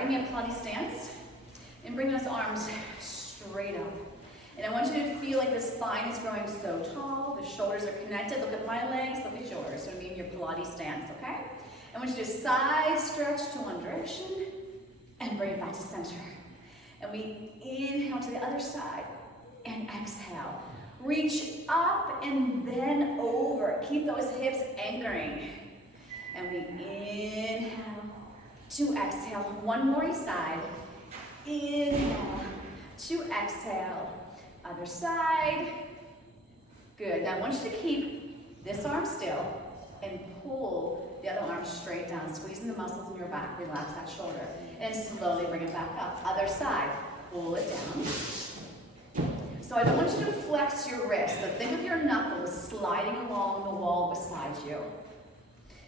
Give me a Pilates stance. And bring those arms straight up. And I want you to feel like the spine is growing so tall, the shoulders are connected. Look at my legs, look at yours. So be in your Pilates stance, okay? I want you to side stretch to one direction and bring it back to center. And we inhale to the other side and exhale. Reach up and then over. Keep those hips anchoring. And we inhale to exhale. One more each side. Inhale to exhale. Other side. Good. Now I want you to keep this arm still and pull the other arm straight down, squeezing the muscles in your back. Relax that shoulder. And slowly bring it back up. Other side. Pull it down. So I don't want you to flex your wrist. So think of your knuckles sliding along the wall beside you.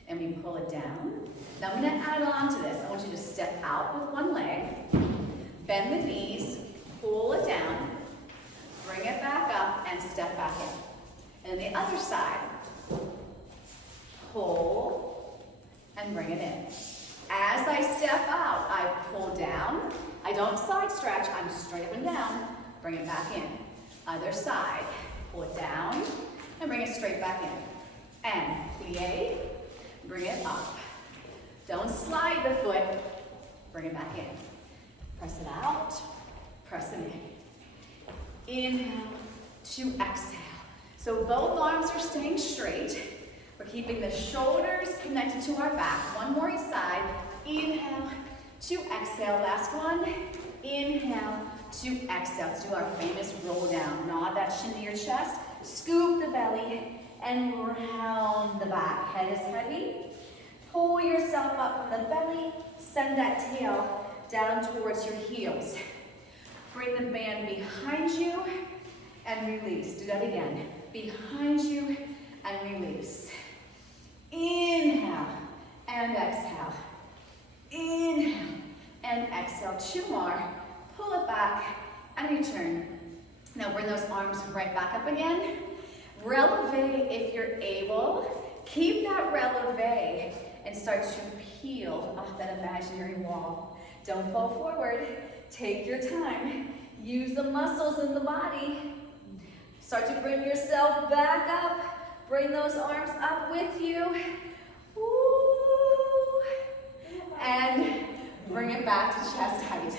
And we pull it down. Now I'm going to add on to this. I want you to step out with one leg. Bend the knees. Pull it down. Bring it back up and step back in. And then the other side. Pull and bring it in. As I step out, I pull down. I don't side stretch. I'm straight up and down. Bring it back in. Other side. Pull it down and bring it straight back in. And plie. Bring it up. Don't slide the foot. Bring it back in. Press it out. Press it in. Inhale to exhale. So both arms are staying straight. We're keeping the shoulders connected to our back. One more each side. Inhale to exhale. Last one. Inhale to exhale. Let's do our famous roll down. Nod that chin to your chest. Scoop the belly and round the back. Head is heavy. Pull yourself up from the belly. Send that tail down towards your heels. Bring the band behind you and release. Do that again. Behind you and release. Inhale and exhale. Inhale and exhale. Two more. Pull it back and return. Now bring those arms right back up again. Releve if you're able. Keep that releve and start to peel off that imaginary wall. Don't fall forward. Take your time. Use the muscles in the body. Start to bring yourself back up. Bring those arms up with you. Ooh. And bring it back to chest height.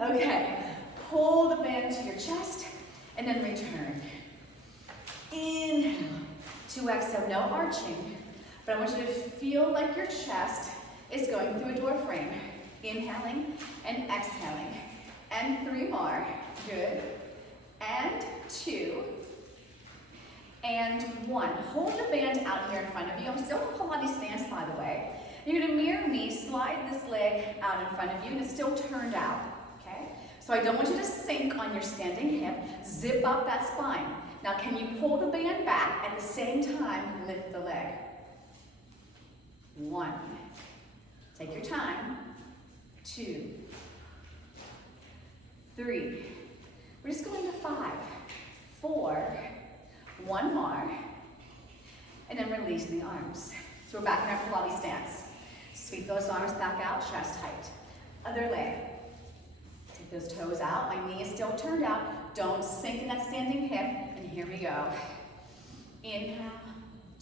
Okay. Pull the band to your chest and then return. Inhale to exhale. No arching. But I want you to feel like your chest is going through a door frame. Inhaling and exhaling. And three more. Good. And two. And one. Hold the band out here in front of you. I'm still in Pilates stance, by the way. You're going to mirror me, slide this leg out in front of you, and it's still turned out. Okay? So I don't want you to sink on your standing hip. Zip up that spine. Now, can you pull the band back at the same time, lift the leg? One. Take your time. Two. Three. We're just going to five. Four. One more. And then release the arms. So we're back in our Pilates stance. Sweep those arms back out, chest height. Other leg. Take those toes out. My knee is still turned out. Don't sink in that standing hip. And here we go. Inhale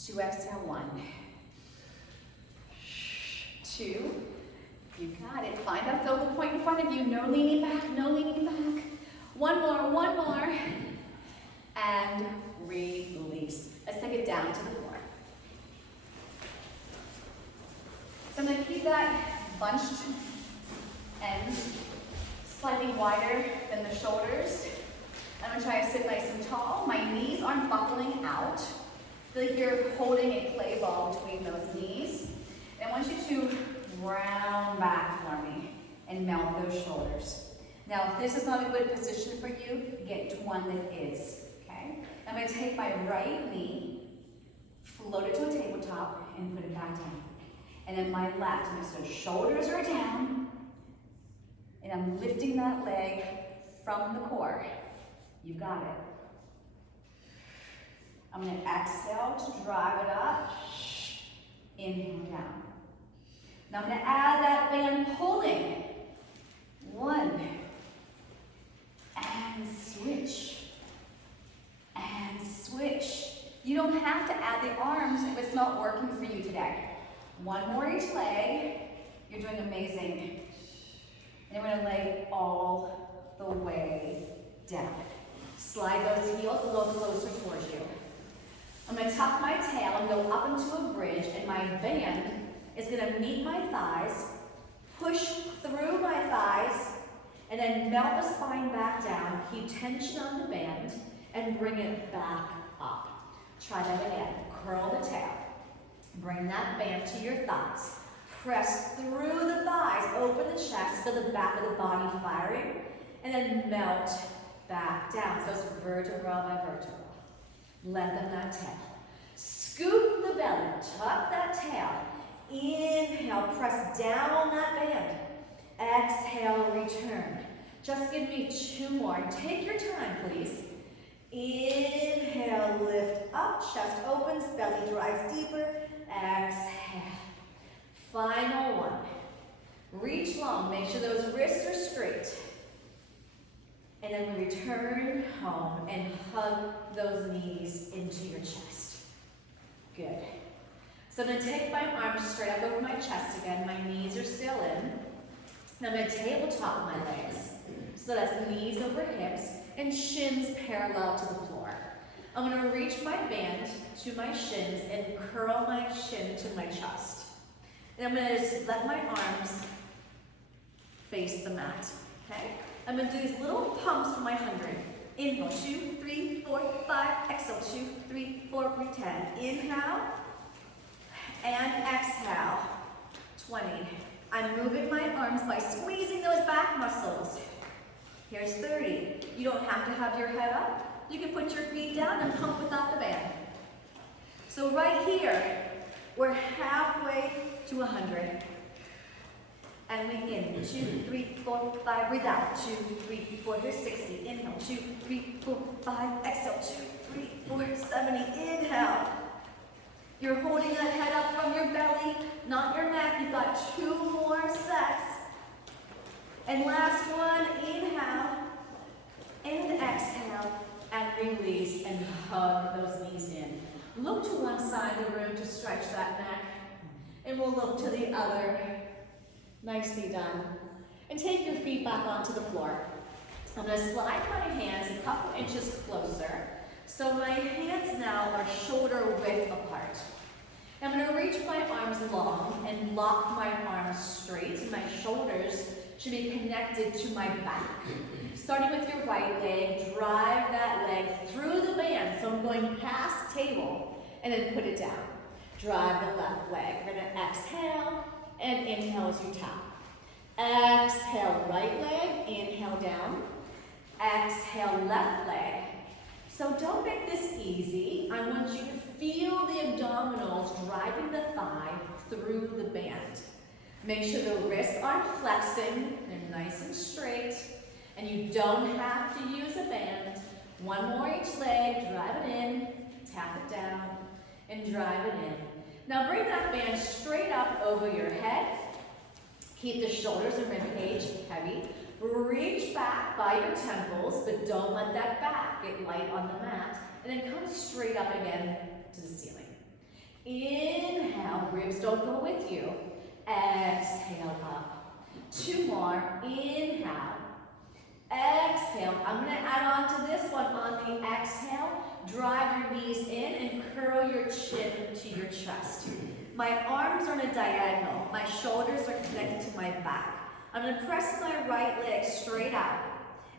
to exhale. One. Two. You got it. Find that focal point in front of you. No leaning back, no leaning back. One more, one more. And release. Let's take it down to the floor. So I'm going to keep that bunched ends slightly wider than the shoulders. I'm going to try to sit nice and tall. My knees aren't buckling out. Feel like you're holding a play ball between those knees. And I want you to round back for me and melt those shoulders. Now, if this is not a good position for you, get to one that is. Okay? I'm going to take my right knee, float it to a tabletop, and put it back down. And then my left, so shoulders are down, and I'm lifting that leg from the core. You got it. I'm going to exhale to drive it up. Inhale down. Now I'm going to add that band pulling don't have to add the arms if it's not working for you today. One more each leg. You're doing amazing. And we're gonna lay all the way down. Slide those heels a little closer towards you. I'm gonna tuck my tail and go up into a bridge, and my band is gonna meet my thighs, push through my thighs, and then melt the spine back down. Keep tension on the band and bring it back up. Try that again. Curl the tail. Bring that band to your thighs. Press through the thighs, open the chest, feel the back of the body firing, and then melt back down. So it's vertebra by vertebra. Lengthen that tail. Scoop the belly, tuck that tail. Inhale, press down on that band. Exhale, return. Just give me 2 more. Take your time, please. Inhale, lift up, chest opens, belly drives deeper. Exhale. Final one. Reach long, make sure those wrists are straight. And then we return home and hug those knees into your chest. Good. So I'm going to take my arms straight up over my chest again. My knees are still in. And I'm going to tabletop my legs. So that's knees over hips and shins parallel to the floor. I'm going to reach my band to my shins and curl my shin to my chest. And I'm going to just let my arms face the mat. Okay? I'm going to do these little pumps for my 100. Inhale, 2, 3, 4, 5. Exhale, 2, 3, 4, 10. Inhale and exhale. 20. I'm moving my arms by squeezing those back muscles. Here's 30. You don't have to have your head up. You can put your feet down and pump without the band. So right here, we're halfway to 100. And we in 2, 3, 4, 5. Breathe out. 2, 3, 4. Here's 60. Inhale. 2, 3, 4, 5. Exhale. 2, 3, 4, 70. Inhale. You're holding that head up from your belly, not your neck. You've got 2 more sets. And last one. Inhale and exhale and release and hug those knees in. Look to one side of the room to stretch that neck. And we'll look to the other. Nicely done. And take your feet back onto the floor. I'm going to slide my hands a couple inches closer. So my hands now are shoulder width apart. I'm going to reach my arms long and lock my arms straight. And my shoulders should be connected to my back. Starting with your right leg, drive that leg through the band. So I'm going past table and then put it down. Drive the left leg. We're going to exhale. And inhale as you tap. Exhale, right leg, inhale down. Exhale, left leg. So don't make this easy. I want you to feel the abdominals driving the thigh through the band. Make sure the wrists aren't flexing, they're nice and straight. And you don't have to use a band. One more each leg, drive it in, tap it down, and drive it in. Now bring that band straight up over your head. Keep the shoulders and rib cage heavy. Reach back by your temples, but don't let that back get light on the mat. And then come straight up again to the ceiling. Inhale, ribs don't go with you. Exhale up. 2 more. Inhale. Exhale. I'm going to add on to this one on the exhale. Drive your knees in and curl your chin to your chest. My arms are on a diagonal. My shoulders are connected to my back. I'm going to press my right leg straight out.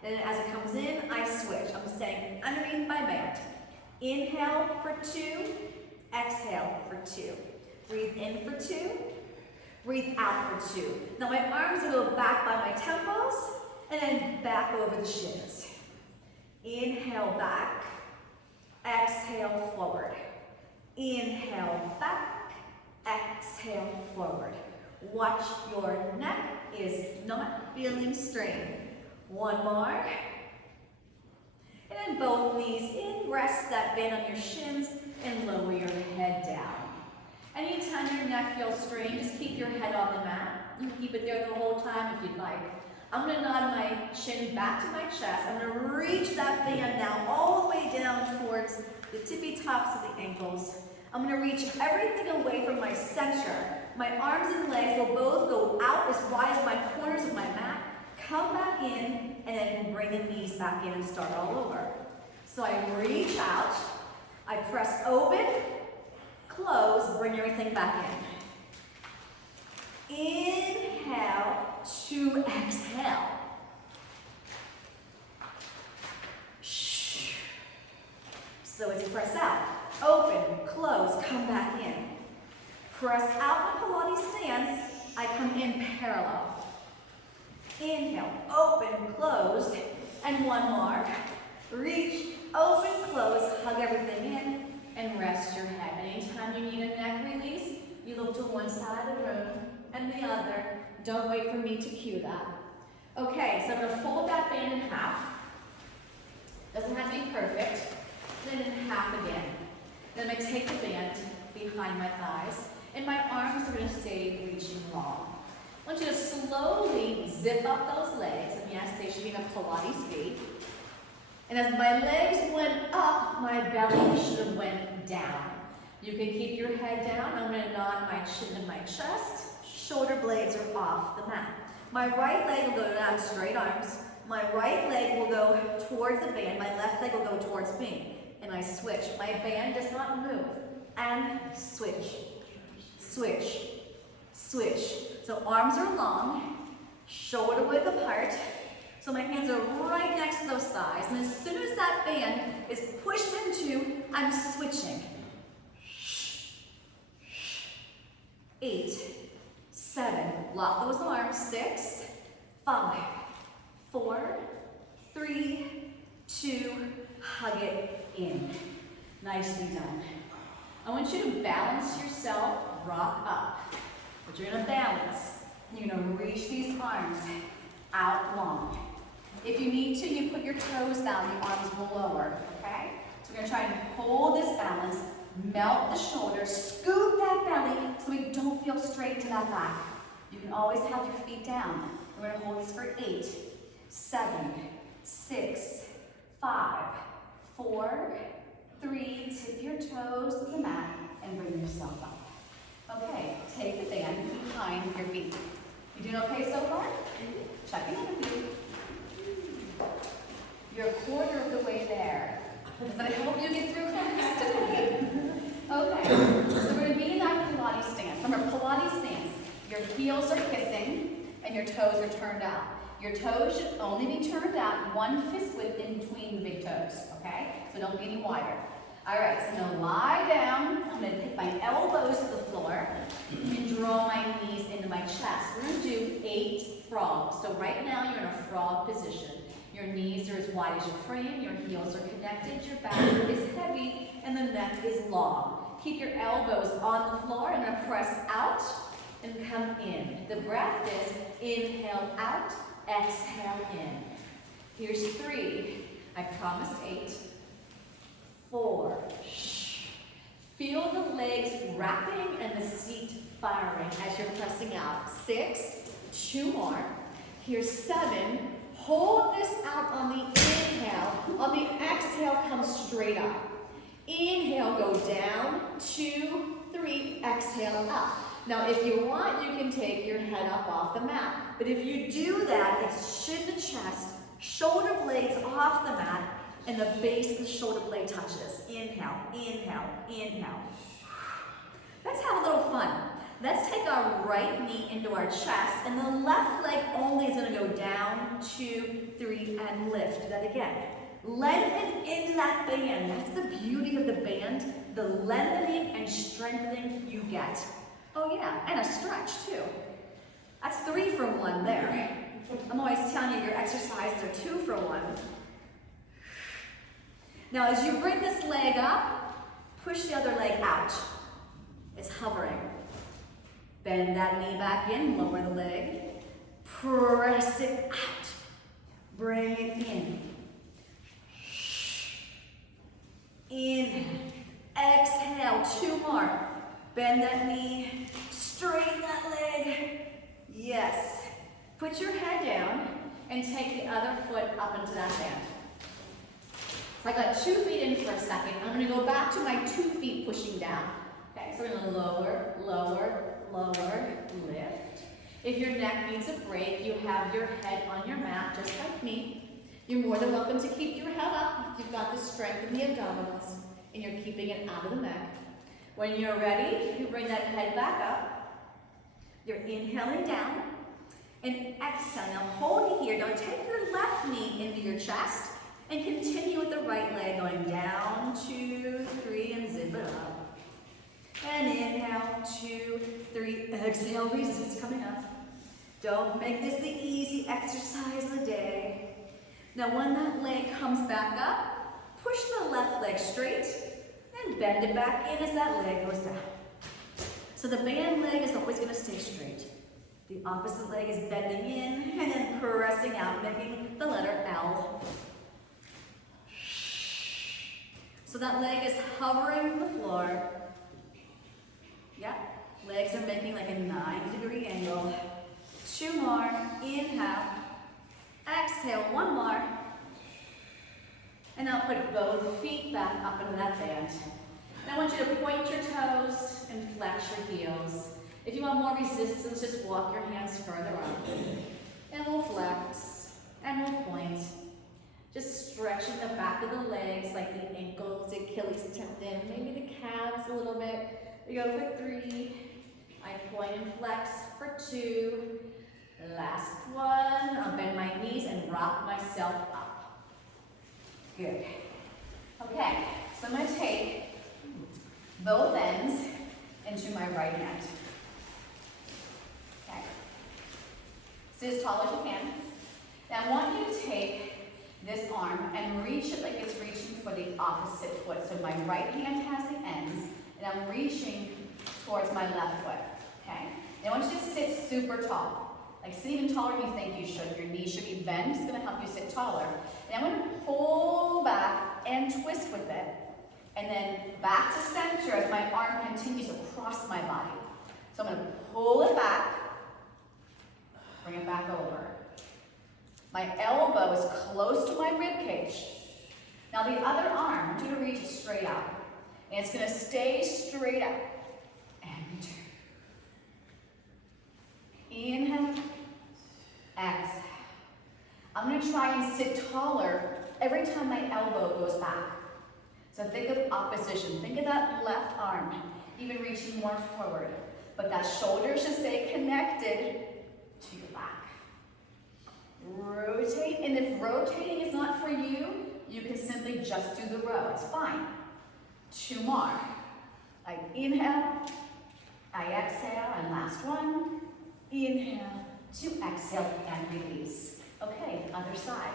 And as it comes in, I switch. I'm staying underneath my band. Inhale for 2. Exhale for 2. Breathe in for 2. Breathe out for 2. Now my arms will go back by my temples and then back over the shins. Inhale back. Exhale forward. Inhale back. Exhale forward. Watch your neck is not feeling strained. 1 more. And then both knees in. Rest that band on your shins and lower your head down. Anytime your neck feels strained, just keep your head on the mat. You can keep it there the whole time if you'd like. I'm gonna nod my chin back to my chest. I'm gonna reach that band now all the way down towards the tippy tops of the ankles. I'm gonna reach everything away from my center. My arms and legs will both go out as wide as my corners of my mat. Come back in, and then bring the knees back in and start all over. So I reach out, I press open, close, bring everything back in. Inhale to exhale. So it's press out, open, close, come back in. Press out my Pilates stance, I come in parallel. Inhale, open, close, and one more. Reach, open, close, hug everything in, and rest your head. Anytime you need a neck release, you look to one side of the room and the other. Don't wait for me to cue that. Okay, so I'm gonna fold that band in half. Doesn't have to be perfect. Then in half again. Then I'm gonna take the band behind my thighs, and my arms are gonna stay reaching long. I want you to slowly zip up those legs, and yes, they should be in a Pilates V. And as my legs went up, my belly should have went down. You can keep your head down. I'm gonna nod my chin to my chest. Shoulder blades are off the mat. My right leg will go down, straight arms. My right leg will go towards the band. My left leg will go towards me. And I switch. My band does not move. And switch, switch, switch. So arms are long, shoulder width apart. So my hands are right next to those thighs. And as soon as that band is pushed into, I'm switching. 8, 7, lock those arms. 6, 5, 4, 3, 2, hug it in. Nicely done. I want you to balance yourself, rock up. But you're gonna balance. You're gonna reach these arms out long. If you need to, you put your toes down, the arms will lower, okay? So we're gonna try and hold this balance, melt the shoulders, scoop that belly so we don't feel straight to that back. You can always have your feet down. We're gonna hold this for 8, 7, 6, 5, 4, 3, tip your toes to the mat and bring yourself up. Okay, take the band behind your feet. You doing okay so far? Checking in with you. You're a quarter of the way there. But I hope you get through comfortably. Okay, so we're going to be in that Pilates stance. From our Pilates stance, your heels are kissing and your toes are turned out. Your toes should only be turned out 1 fist width in between the big toes, okay? So don't be any wider. All right, so now lie down. I'm going to take my elbows to the floor and draw my knees into my chest. We're going to do 8 frogs. So right now you're in a frog position. Your knees are as wide as your frame, your heels are connected, your back is heavy, and the neck is long. Keep your elbows on the floor. I'm going to press out and come in. The breath is inhale out, exhale in. Here's 3. I promised 8. 4. Feel the legs wrapping and the seat firing as you're pressing out. 6. 2 more. Here's 7. Hold this out on the inhale. On the exhale, come straight up. Inhale, go down. 2, 3, exhale up. Now, if you want, you can take your head up off the mat. But if you do that, it's chin to chest, shoulder blades off the mat, and the base of the shoulder blade touches. Inhale, inhale, inhale. Let's have a little fun. Let's take our right knee into our chest, and the left leg only is going to go down, 2, 3, and lift. Do that again. Lengthen into that band. That's the beauty of the band, the lengthening and strengthening you get. Oh yeah, and a stretch too. That's 3 for 1 there. I'm always telling you your exercises are 2 for 1. Now as you bring this leg up, push the other leg out. It's hovering. Bend that knee back in, lower the leg. Press it out. Bring it in. Inhale. Exhale. 2 more. Bend that knee. Straighten that leg. Yes. Put your head down. and take the other foot up into that band. So I got 2 feet in for a second. I'm gonna go back to my 2 feet pushing down. Okay, so we're gonna lower, lower, lower, lift. If your neck needs a break, you have your head on your mat, just like me. You're more than welcome to keep your head up if you've got the strength in the abdominals and you're keeping it out of the neck. When you're ready, you bring that head back up. You're inhaling down and exhaling. Now hold it here. Don't take your left knee into your chest and continue with the right leg going down, 2, 3, and zip it up. And inhale, 2, 3, exhale, resist coming up. Don't make this the easy exercise of the day. Now when that leg comes back up, push the left leg straight and bend it back in as that leg goes down. So the band leg is always going to stay straight. The opposite leg is bending in and then pressing out, making the letter L. So that leg is hovering the floor. Yep, legs are making like a 9-degree angle. 2 more, inhale, exhale, 1 more. And now put both feet back up into that band. Now I want you to point your toes and flex your heels. If you want more resistance, just walk your hands further up. And we'll flex, and we'll point. Just stretching the back of the legs, like the ankles, the Achilles tendon, maybe the calves a little bit. We go for 3. I point and flex for 2. Last one. I'll bend my knees and rock myself up. Good. Okay, so I'm going to take both ends into my right hand. Okay. Sit as tall as you can. Now I want you to take this arm and reach it like it's reaching for the opposite foot. So my right hand has the ends, and I'm reaching towards my left foot. Okay? And I want you to sit super tall. Like sit even taller than you think you should. Your knees should be bent. It's going to help you sit taller. And I'm going to pull back and twist with it. And then back to center as my arm continues across my body. So I'm going to pull it back, bring it back over. My elbow is close to my rib cage. Now the other arm, I want you to reach it straight out. And it's going to stay straight out. And return. Inhale, exhale. I'm going to try and sit taller every time my elbow goes back. So think of opposition. Think of that left arm, even reaching more forward. But that shoulder should stay connected to your back. Rotate, and if rotating is not for you, you can simply just do the row. It's fine. 2 more. I inhale, I exhale, and last one. Inhale, to exhale, and release. Okay, other side.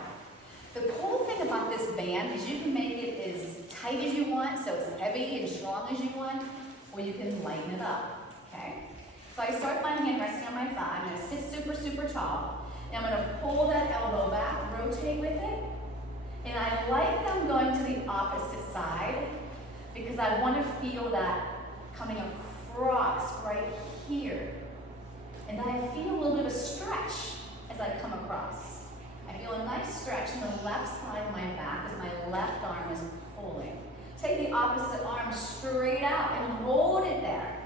The cool thing about this band is you can make it as tight as you want, so it's heavy and strong as you want, or you can lighten it up, okay? So I start my hand resting on my thigh. I'm going to sit super, super tall, and I'm going to pull that elbow back, rotate with it, and I like them going to the opposite side because I want to feel that coming across right here. And I feel a little bit of a stretch as I come across. I feel a nice stretch on the left side of my back as my left arm is pulling. Take the opposite arm straight out and hold it there.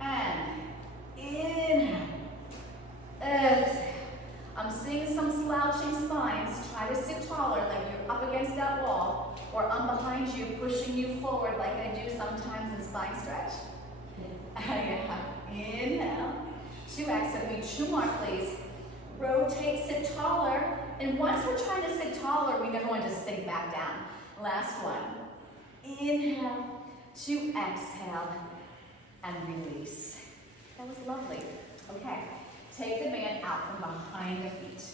And inhale, exhale. I'm seeing some slouching spines. Try to sit taller like you're up against that wall, or I'm behind you, pushing you forward like I do sometimes in spine stretch. Inhale, 2 exhale. We 2 more, please. Rotate, sit taller. And once we're trying to sit taller, we never want to sink back down. Last one. Inhale, 2 exhale, and release. That was lovely. Okay, take the band out from behind the feet.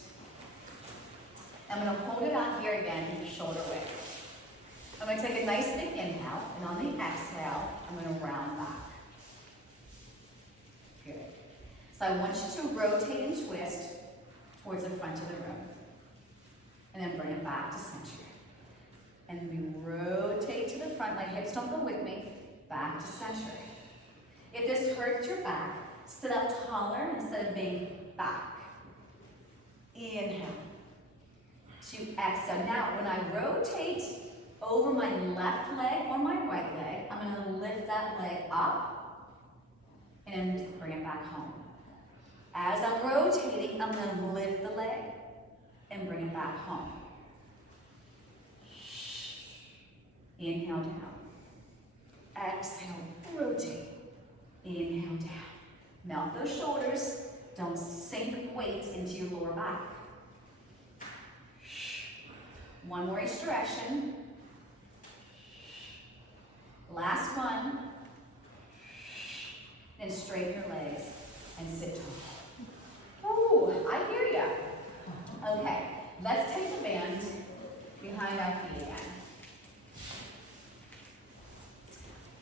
I'm going to hold it out here again, shoulder width. I'm going to take a nice big inhale, and on the exhale, I'm going to round back. Good. So I want you to rotate and twist towards the front of the room. And then bring it back to center. And we rotate to the front. My hips don't go with me. Back to center. If this hurts your back, sit up taller instead of being back. Inhale. To exhale. Now, when I rotate over my left leg or my right leg, I'm going to lift that leg up and bring it back home. As I'm rotating, I'm going to lift the leg and bring it back home. Inhale down. Exhale, rotate. Inhale down. Melt those shoulders. Don't sink weight into your lower back. One more stretching. Last one. Then straighten your legs and sit tall. Ooh, I hear ya. Okay, let's take the band behind our feet again.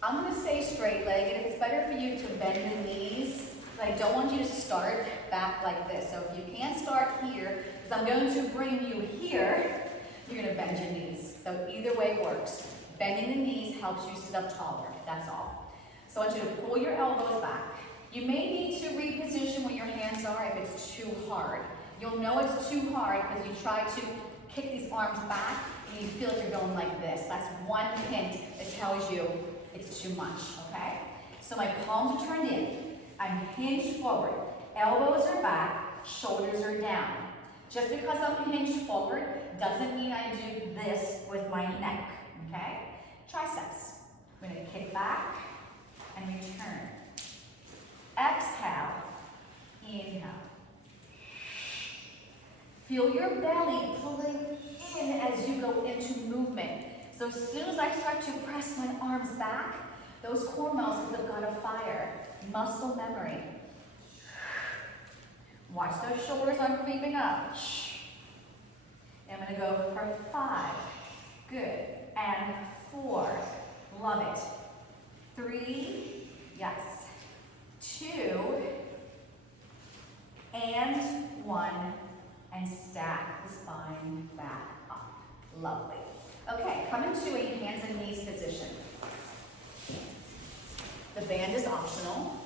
I'm going to say straight leg, and it's better for you to bend the knees. But I don't want you to start back like this. So if you can't start here, because I'm going to bring you here, you're going to bend your knees. So either way works. Bending the knees helps you sit up taller. That's all. So I want you to pull your elbows back. You may need to reposition where your hands are if it's too hard. You'll know it's too hard because you try to kick these arms back and you feel like you're going like this. That's one hint that tells you it's too much, okay? So my palms are turned in. I'm hinged forward. Elbows are back, shoulders are down. Just because I'm hinged forward doesn't mean I do this with my neck, okay? Triceps. I'm gonna kick back and return. Exhale, inhale. Feel your belly pulling in as you go into movement. So as soon as I start to press my arms back, those core muscles have got a fire. Muscle memory. Watch those shoulders are creeping up. And I'm going to go for 5. Good. And 4. Love it. 3. Yes. 2. And 1. And stack the spine back up. Lovely. Okay, come into a hands and knees position. The band is optional.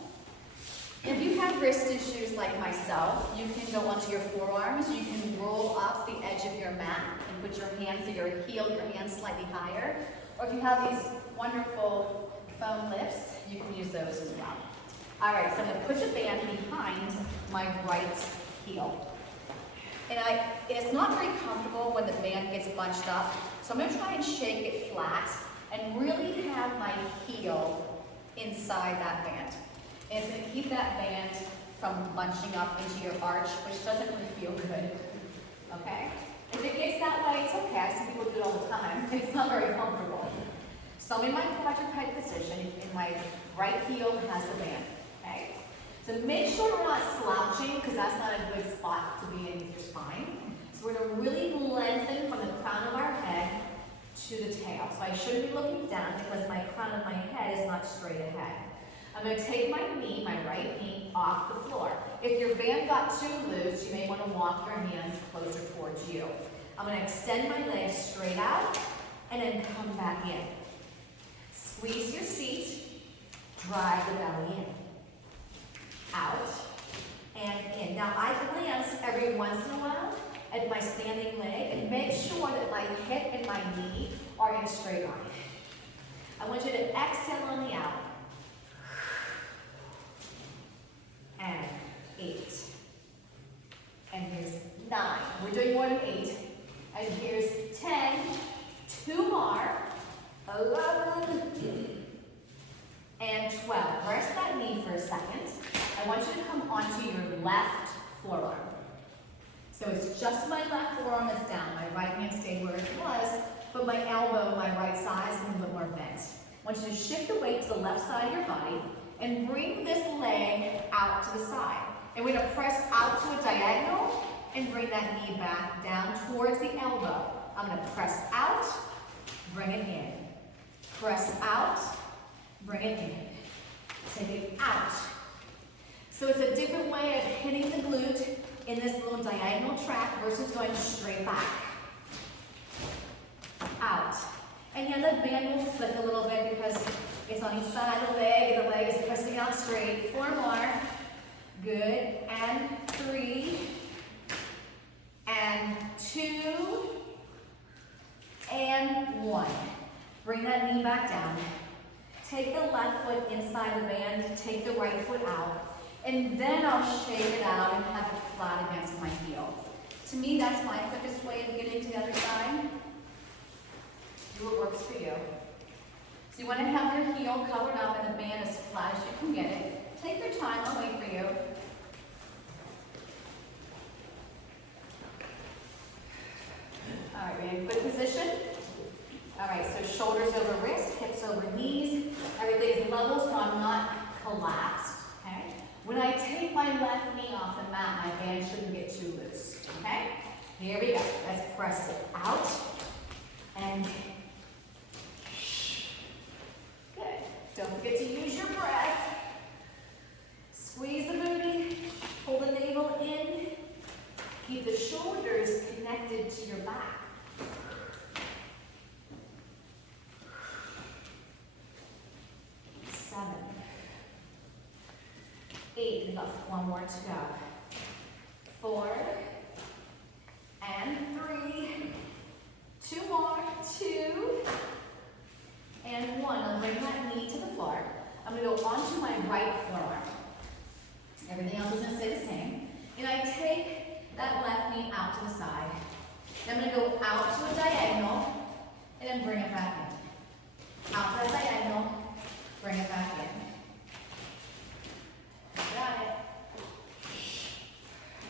If you have wrist issues like myself, you can go onto your forearms. You can roll off the edge of your mat and put your hands to your heel, your hands slightly higher. Or if you have these wonderful foam lifts, you can use those as well. All right, so I'm going to put the band behind my right heel. And it's not very comfortable when the band gets bunched up, so I'm going to try and shake it flat and really have my heel inside that band. And it's going to keep that band from bunching up into your arch, which doesn't really feel good. Okay? If it gets that way, it's okay. I see people do it all the time. It's not very comfortable. So I'm in my quadruped position, and my right heel has the band. Okay? So make sure we're not slouching, because that's not a good spot to be in with your spine. So we're going to really lengthen from the crown of our head to the tail. So I shouldn't be looking down because my crown of my head is not straight ahead. I'm going to take my knee, my right knee, off the floor. If your band got too loose, you may want to walk your hands closer towards you. I'm going to extend my legs straight out and then come back in. Squeeze your seat, drive the belly in. Out and in. Now I glance every once in a while at my standing leg and make sure that my hip and my knee are in a straight line. I want you to exhale on the out. And 8. And here's 9. We're doing more than 8. And here's 10. 2 more. 11. And 12. Rest that knee for a second. I want you to come onto your left forearm. So it's just my left forearm that's down. My right hand stayed where it was, but my elbow, my right side is a little bit more bent. I want you to shift the weight to the left side of your body and bring this leg out to the side. And we're going to press out to a diagonal and bring that knee back down towards the elbow. I'm going to press out, bring it in. Press out, bring it in. Take it out. So it's a different way of hitting the glute in this little diagonal track versus going straight back. Out. And yeah, the band will flip a little bit because it's on each side of the leg and the leg is pressing out straight. 4 more. Good. And 3. back down. Take the left foot inside the band, take the right foot out, and then I'll shake it out and have it flat against my heel. To me, that's my quickest way of getting to the other side. Do what works for you. So you want to have your heel covered up and the band as flat as you can get it. Take your time, I'll wait for you. All right, we're in good position. All right, so shoulders over wrists, hips over knees. Everything's level so I'm not collapsed, okay? When I take my left knee off the mat, my band shouldn't get too loose, okay? Here we go. Let's press it out. And good. Don't forget to use your breath. Squeeze the booty, pull the navel in. Keep the shoulders connected to your back. 7, 8, we've got 1 more to go. 4, and 3, 2 more, 2, and 1. I'll bring that knee to the floor. I'm going to go onto my right forearm. Everything else is going to stay the same. And I take that left knee out to the side. Then I'm going to go out to a diagonal, and then bring it back in. Out to a diagonal, bring it back in. Got it.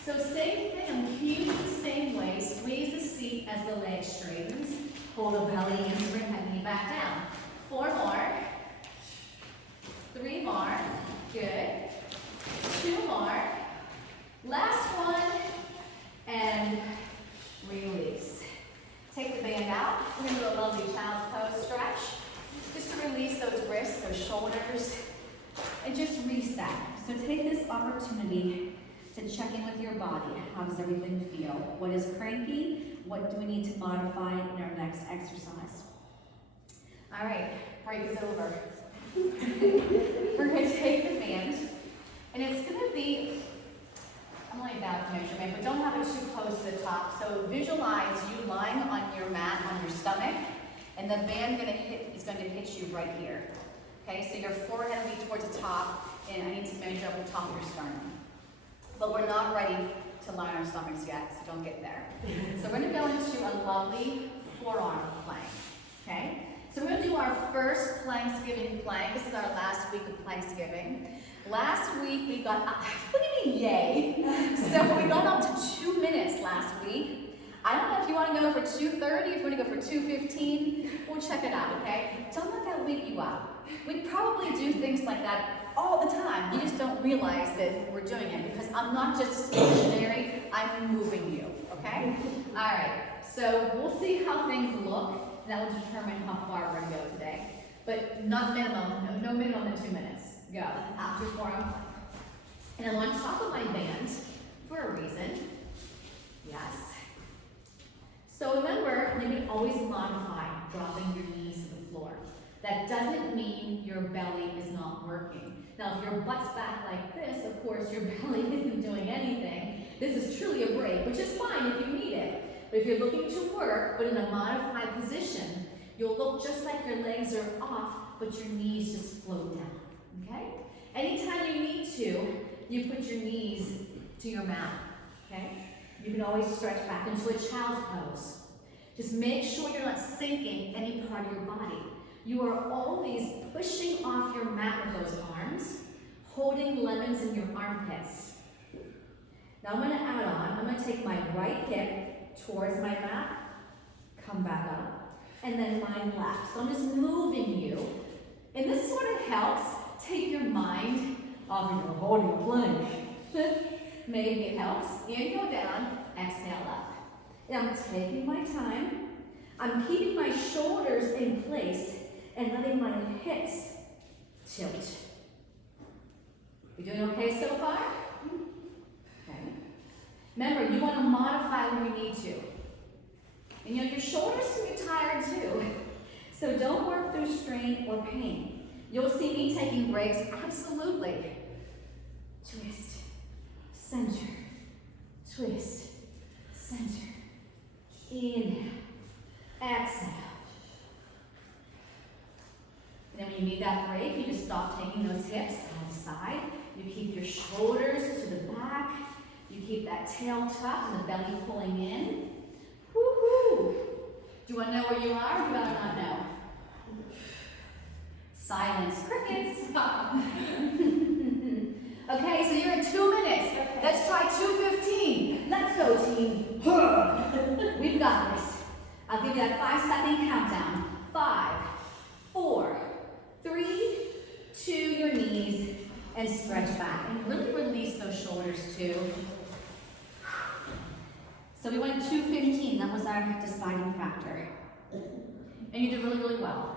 So same thing, I'm keeping the same way. Squeeze the seat as the leg straightens. Pull the belly in, bring that knee back down. 4 more. 3 more. Good. 2 more. Last one. And release. Take the band out. We're going to do a lovely child's pose stretch. Just to release those wrists, those shoulders, and just reset. So take this opportunity to check in with your body. How does everything feel? What is cranky? What do we need to modify in our next exercise? All right, break is over. We're going to take the band, and it's going to be, I'm only about measurement, but don't have it too close to the top. So visualize you lying on your mat, on your stomach, and the band is going to hit you right here. Okay, so your forehead will be towards the top, and I need to measure up the top of your sternum. But we're not ready to lie on our stomachs yet, so don't get there. So we're going to go into a lovely forearm plank. Okay? So we're going to do our first Planksgiving plank. This is our last week of Planksgiving. Last week we got, what do you mean yay? So we got up to 2 minutes last week. I don't know if you want to go for 2:30, if you want to go for 2:15, we'll check it out, okay? Don't let that wake you up. We probably do things like that all the time. You just don't realize that we're doing it because I'm not just stationary, I'm moving you, okay? All right, so we'll see how things look, and that will determine how far we're going to go today. But not minimum, no minimum than 2 minutes. Go, out your forearm plank. And I'm on top of my band for a reason. Yes. So remember, you can always modify dropping your knees to the floor. That doesn't mean your belly is not working. Now, if your butt's back like this, of course, your belly isn't doing anything. This is truly a break, which is fine if you need it. But if you're looking to work, but in a modified position, you'll look just like your legs are off, but your knees just float down, okay? Anytime you need to, you put your knees to your mat, okay? You can always stretch back into a child's pose. Just make sure you're not sinking any part of your body. You are always pushing off your mat with those arms, holding lemons in your armpits. Now I'm going to add on, I'm going to take my right hip towards my mat, come back up, and then my left. So I'm just moving you. And this sort of helps take your mind off of your holding a plank. Maybe it helps. Inhale down, exhale up. And I'm taking my time. I'm keeping my shoulders in place and letting my hips tilt. You doing okay so far? Okay. Remember, you want to modify when you need to. And you know, your shoulders can be tired too. So don't work through strain or pain. You'll see me taking breaks, absolutely. Twist, center, twist, center. Inhale, exhale. you need that break, you just stop taking those hips side to side. You keep your shoulders to the back. You keep that tail tucked and the belly pulling in. Woo-hoo! Do you want to know where you are, or do you rather not know? Silence. Crickets. Okay, so you're at 2 minutes. Okay. Let's try 2:15. Let's go, team. We've got this. I'll give you that 5-second countdown. 5, 4, 3, 2, your knees, and stretch back. And really release those shoulders too. So we went 2:15. That was our deciding factor. And you did really, really well.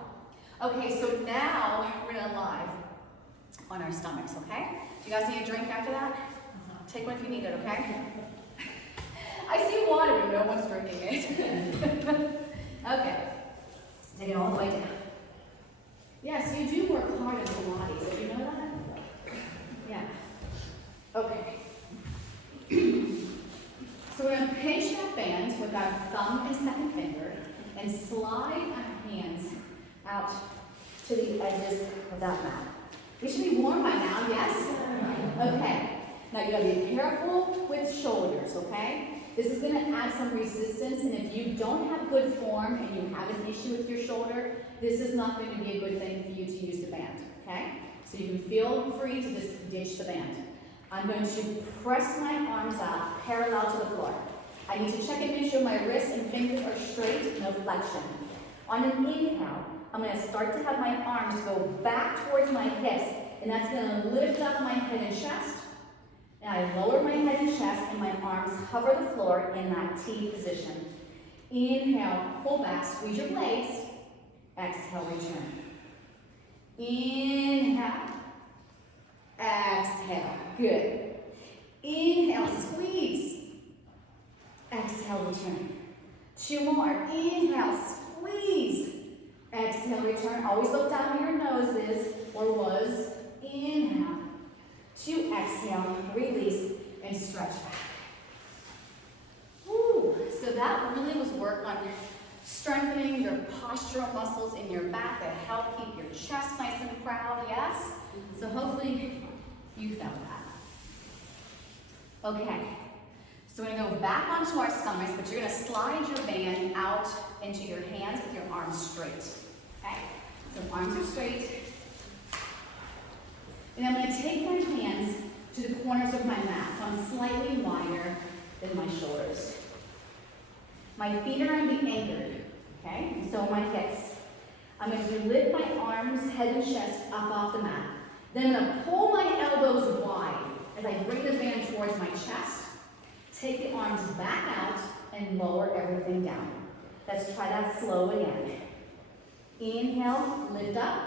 Okay, so now we're gonna lie on our stomachs, okay? Do you guys need a drink after that? Take one if you need it, okay? I see water, but no one's drinking it. Okay, take it all the way down. Yes, you do work hard in Pilates. Did you know that? Yeah. Okay. So we're gonna pinch that band with our thumb and second finger and slide our hands out to the edges of that mat. You should be warm by now, yes? Okay. Now you gotta be careful with shoulders, okay? This is gonna add some resistance, and if you don't have good form and you have an issue with your shoulder, this is not going to be a good thing for you to use the band, okay? So you can feel free to just ditch the band. I'm going to press my arms out parallel to the floor. I need to check and make sure my wrists and fingers are straight, no flexion. On an inhale, I'm going to start to have my arms go back towards my hips, and that's going to lift up my head and chest. And I lower my head and chest, and my arms hover the floor in that T position. Inhale, pull back, squeeze your legs. Exhale, return. Inhale. Exhale. Good. Inhale, squeeze. Exhale, return. 2 more. Inhale, squeeze. Exhale, return. Always look down where your nose is or was. Inhale. 2, exhale, release, and stretch back. Woo. So that really was work on strengthening your postural muscles in your back that help keep your chest nice and proud, yes? So hopefully you felt that. Okay, so we're gonna go back onto our stomachs, but you're gonna slide your band out into your hands with your arms straight, okay? So arms are straight. And I'm going to take my hands to the corners of my mat, so I'm slightly wider than my shoulders. My feet are going to be anchored, okay? And so are my hips. I'm going to lift my arms, head and chest up off the mat. Then I'm going to pull my elbows wide as I bring the band towards my chest. Take the arms back out and lower everything down. Let's try that slow again. Inhale, lift up.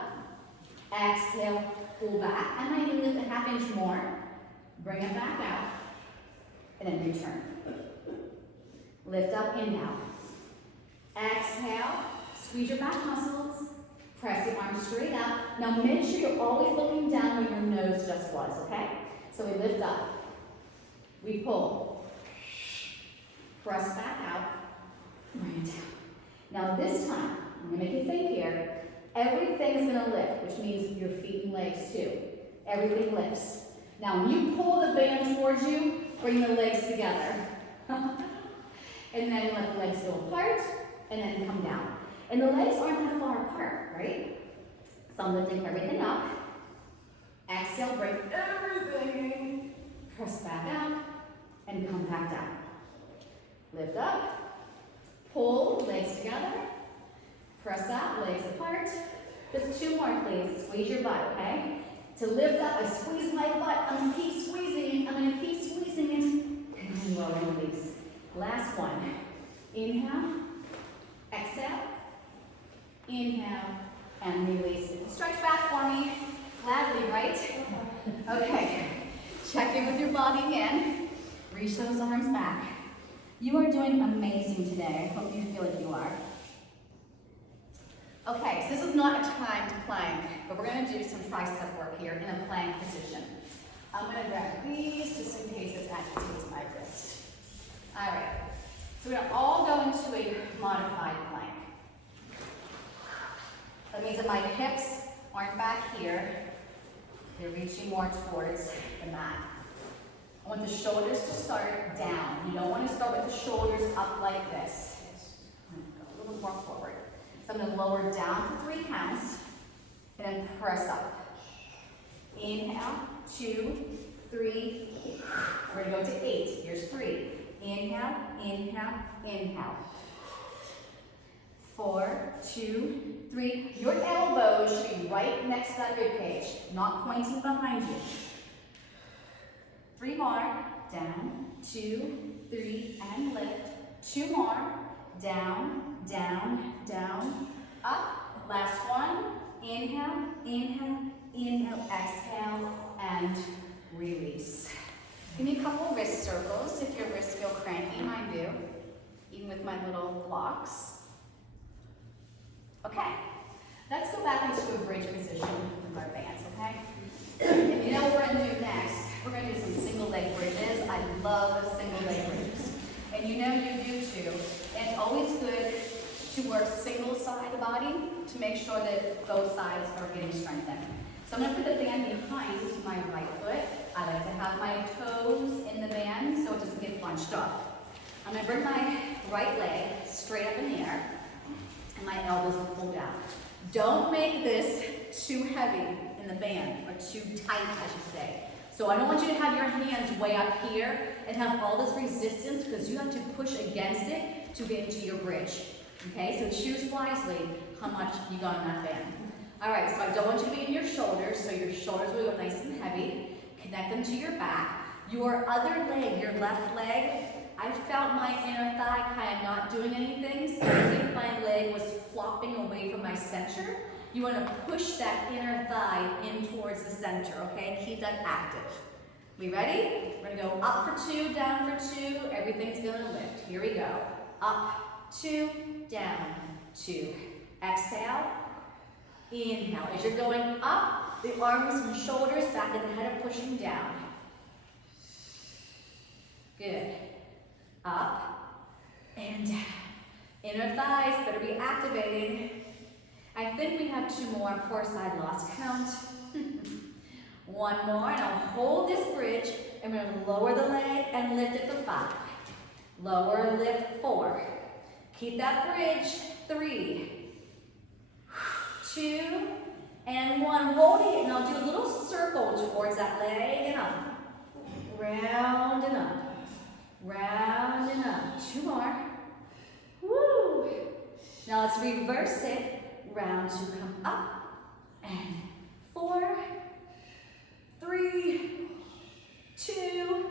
Exhale, pull back. I might even lift a ½ inch more. Bring it back out. And then return. Lift up, inhale. Exhale, squeeze your back muscles. Press the arms straight up. Now make sure you're always looking down where your nose just was, okay? So we lift up. We pull. Press back out. Bring it down. Now this time, I'm going to make you think here. Everything is going to lift, which means your feet and legs too. Everything lifts. Now when you pull the band towards you, bring the legs together. And then let the legs go apart, and then come down. And the legs aren't that far apart, right? So I'm lifting everything up. Exhale, bring everything in. Press back out, and come back down. Lift up. Pull, legs together. Press out, legs apart. Just 2 more, please. Squeeze your butt, okay? To lift up, I squeeze my butt. I'm going to keep squeezing it. I'm going to keep squeezing it. And then lower and release. Last one. Inhale. Exhale. Inhale. And release. Stretch back for me. Gladly, right? Okay. Check in with your body again. Reach those arms back. You are doing amazing today. I hope you feel like you are. Okay, so this is not a time to plank, but we're going to do some tricep work here in a plank position. I'm going to grab these just in case this agitates my wrist. All right, so we're going to all go into a modified plank. That means that my hips aren't back here. They're reaching more towards the mat. I want the shoulders to start down. You don't want to start with the shoulders up like this. I'm going to go a little bit more forward. So I'm going to lower down for 3 counts and then press up. Inhale, 2, 3. We're going to go to 8. Here's 3. Inhale, inhale, inhale. 4, 2, 3. Your elbows should be right next to that rib cage, not pointing behind you. 3 more. Down, 2, 3, and lift. 2 more. Down, down, down, up. Last one. Inhale, inhale, inhale, exhale, and release. Give me a couple wrist circles if your wrists feel cranky. Mine do, even with my little blocks. Okay, let's go back into a bridge position with our bands, okay? And you know what we're going to do next? We're going to do some single leg bridges. I love single leg bridges. And you know you do too. And it's always good to work single side of the body to make sure that both sides are getting strengthened. So I'm going to put the band behind my right foot. I like to have my toes in the band so it doesn't get bunched up. I'm going to bring my right leg straight up in the air. And my elbows will pull down. Don't make this too heavy in the band, or too tight, I should say. So I don't want you to have your hands way up here and have all this resistance because you have to push against it to get into your bridge. Okay, so choose wisely how much you got in that band. All right, so I don't want you to be in your shoulders, so your shoulders will go nice and heavy. Connect them to your back. Your other leg, your left leg, I felt my inner thigh kind of not doing anything, so I think my leg was flopping away from my center. You want to push that inner thigh in towards the center, okay? Keep that active. We ready? We're going to go up for 2, down for 2. Everything's going to lift. Here we go. Up, 2, down, 2. Exhale. Inhale. As you're going up, the arms and shoulders back and the head are pushing down. Good. Up and down. Inner thighs better be activating. I think we have 2 more. Of course, I lost count. 1 more, and I'll hold this bridge, and we're going to lower the leg and lift it for 5. Lower, lift, 4. Keep that bridge. 3, 2, and 1. Holding it, and I'll do a little circle towards that leg and up. Round and up. Round and up. 2 more. Woo! Now let's reverse it. Round to come up. And 4, 3, 2,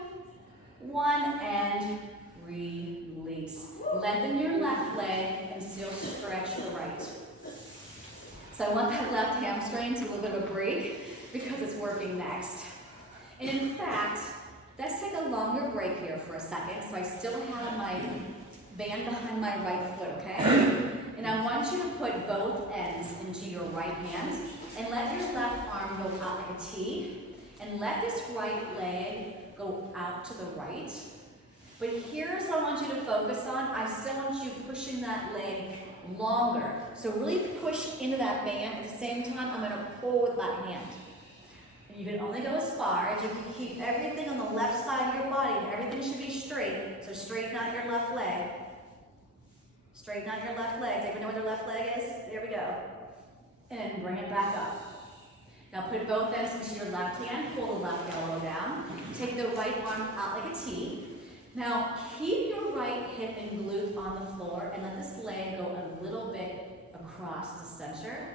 1, and release. Lengthen your left leg and still stretch the right. So I want that left hamstring to a little bit of a break because it's working next. And in fact, let's take a longer break here for a second so I still have my band behind my right foot, okay? And I want you to put both ends into your right hand and let your left arm go out like a T and let this right leg go out to the right. But here's what I want you to focus on. I still want you pushing that leg longer. So really push into that band. At the same time, I'm going to pull with that hand. You can only go as far as you can keep everything on the left side of your body. Everything should be straight. So straighten out your left leg. Straighten out your left leg. Does everyone know where their left leg is? There we go. And bring it back up. Now put both ends into your left hand. Pull the left elbow down. Take the right arm out like a T. Now keep your right hip and glute on the floor and let this leg go a little bit across the center.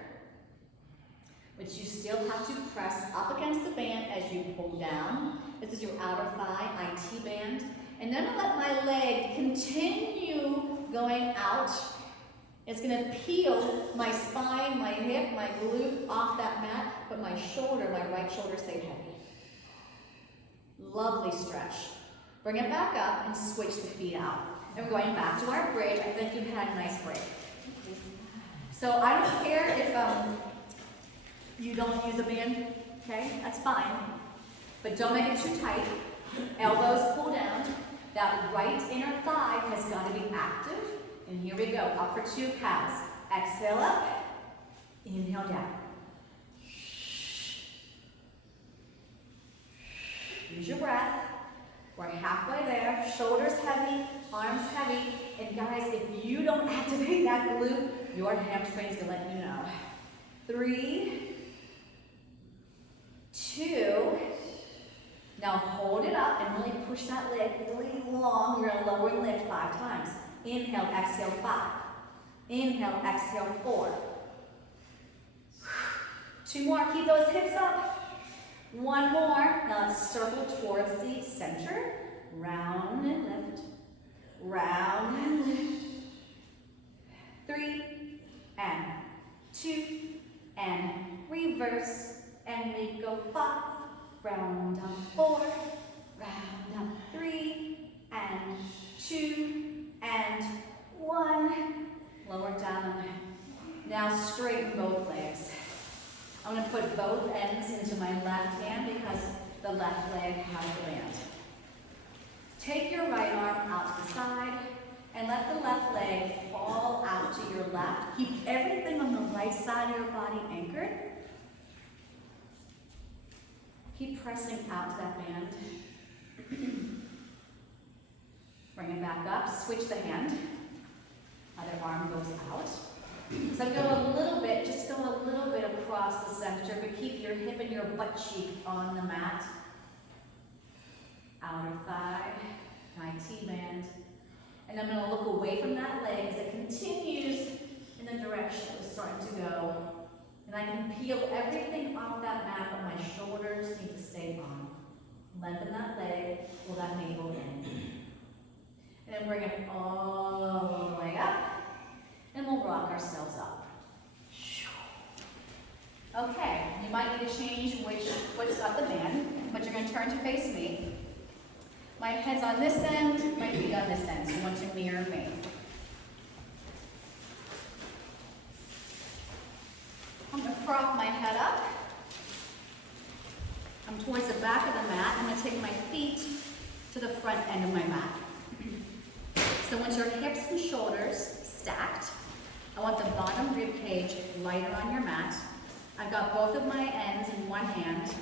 But you still have to press up against the band as you pull down. This is your outer thigh, IT band. And then I'll let my leg continue going out. It's going to peel my spine, my hip, my glute off that mat, but my shoulder, my right shoulder stayed heavy. Lovely stretch. Bring it back up and switch the feet out. And we're going back to our bridge. I think you've had a nice break. So I don't care if you don't use a band, okay? That's fine. But don't make it too tight. Elbows pull down. That right inner thigh has got to be active. And here we go. Up for 2 counts. Exhale up. Inhale down. Use your breath. We're halfway there. Shoulders heavy, arms heavy. And guys, if you don't activate that glute, your hamstrings will let you know. 3, 2. Now hold it up and really push that leg really long. We're gonna lower and lift 5 times. Inhale, exhale, 5. Inhale, exhale, 4. 2 more, keep those hips up. 1 more. Now let's circle towards the center. Round and lift. Round and lift. 3 and 2 and reverse. And we go 5. Round up 4. Round up 3 and 2 and 1. Lower down. Now straighten both legs. I'm going to put both ends into my left hand because the left leg has the band. Take your right arm out to the side and let the left leg fall out to your left. Keep everything on the right side of your body anchored. Keep pressing out to that band. Bring it back up, switch the hand. Other arm goes out. So go a little bit, just go a little bit across the center, but keep your hip and your butt cheek on the mat. Outer thigh, my T-band. And I'm going to look away from that leg as it continues in the direction it's starting to go. And I can peel everything off that mat, but my shoulders need to stay on. Lengthen that leg, pull that navel in. And then bring it all the way up. And we'll rock ourselves up. Okay, you might need to change which foot's up the band, but you're going to turn to face me. My head's on this end, my feet on this end, so you want to mirror me. I'm going to prop my head up. I'm towards the back of the mat. I'm going to take my feet to the front end of my mat. So once your hips and shoulders stacked, I want the bottom rib cage lighter on your mat. I've got both of my ends in one hand,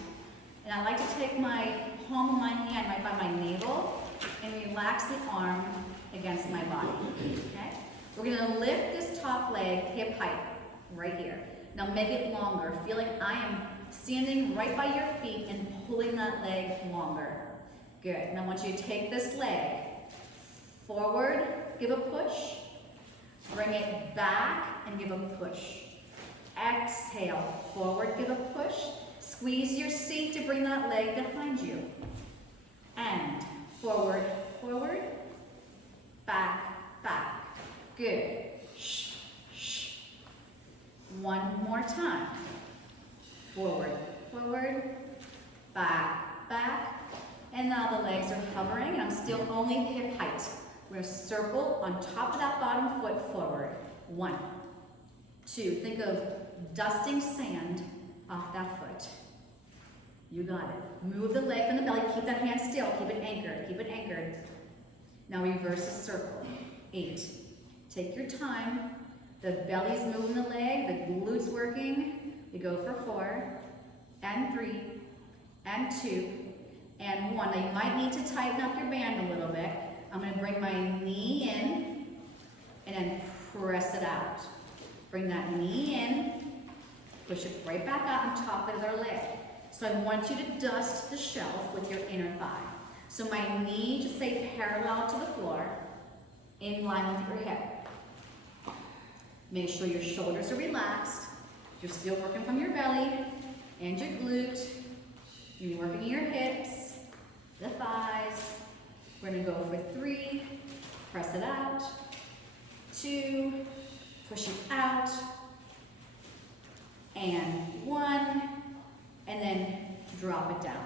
and I like to take my palm of my hand right by my navel and relax the arm against my body. Okay? We're going to lift this top leg hip height right here. Now make it longer. Feel like I am standing right by your feet and pulling that leg longer. Good. Now I want you to take this leg forward, give a push. Bring it back and give a push. Exhale, forward, give a push. Squeeze your seat to bring that leg behind you. And forward, forward, back, back. Good. Shh, shh. One more time. Forward, forward, back, back. And now the legs are hovering, and I'm still only hip height. We're going to circle on top of that bottom foot forward. 1, 2. Think of dusting sand off that foot. You got it. Move the leg from the belly. Keep that hand still. Keep it anchored. Keep it anchored. Now reverse the circle. 8. Take your time. The belly's moving the leg. The glutes working. We go for 4, and 3, and 2, and 1. Now you might need to tighten up your band a little bit. I'm going to bring my knee in and then press it out. Bring that knee in, push it right back out on top of the other leg. So I want you to dust the shelf with your inner thigh. So my knee just stay parallel to the floor, in line with your hip. Make sure your shoulders are relaxed. You're still working from your belly and your glute. You're working your hips, the thighs. We're going to go for 3, press it out, 2, push it out, and 1, and then drop it down.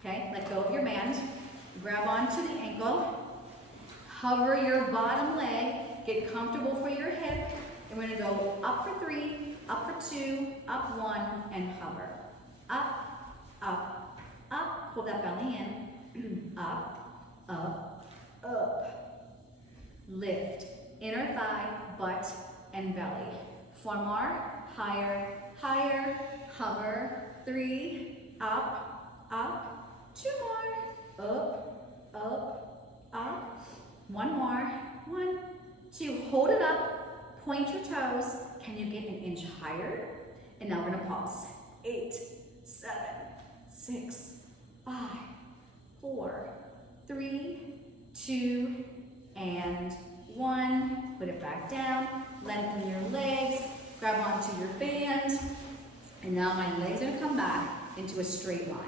Okay, let go of your band, grab onto the ankle, hover your bottom leg, get comfortable for your hip, and we're going to go up for 3, up for 2, up 1, and hover. Up, up, up, pull that belly in, up, up, up. Lift, inner thigh, butt, and belly. 4 more, higher, higher, hover, 3, up, up, 2 more. Up, up, up. 1 more. 1, 2. Hold it up. Point your toes. Can you get an inch higher? And now we're gonna pause. 8, 7, 6, 5, 4, 3, 2, and 1. Put it back down. Lengthen your legs. Grab onto your band. And now my legs are gonna come back into a straight line.